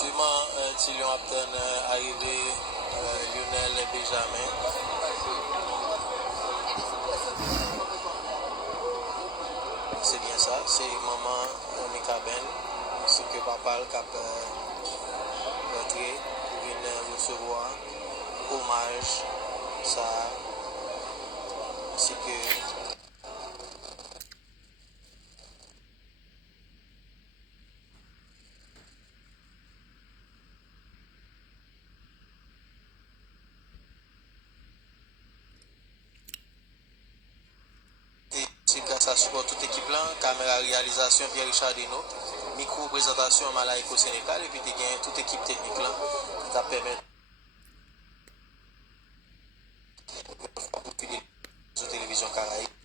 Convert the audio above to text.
Effectivement, Tilion Apton arrivé Lionel Benjamin. C'est bien ça, c'est maman Mikaben, c'est que papa le cap rentré pour venir recevoir hommage ça, c'est que c'est grâce à support toute équipe là, caméra réalisation Pierre-Richard Deno, micro présentation Malaiko Sénégal et puis tu gagnes toute équipe technique là qui t'a permis de télévision Caraïbe.